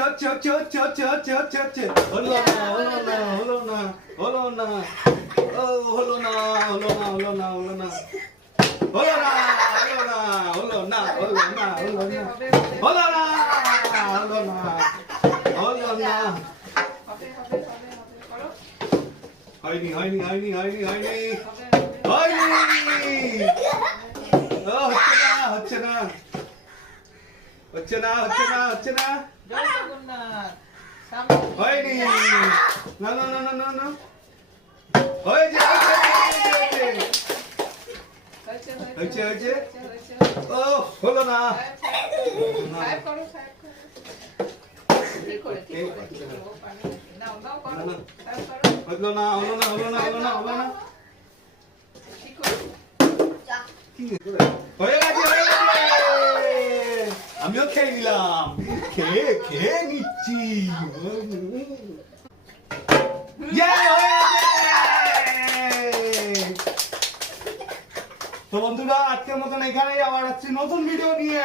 হচ্ছে হলো না ও হলো না হয়নি হচ্ছে না হয়নি না হয়েছে ও হলো না আমিও খেয়ে নিলাম খেয়ে নিচ্ছি তো বন্ধুরা আজকের মতন এখানেই আবার আসছি নতুন ভিডিও নিয়ে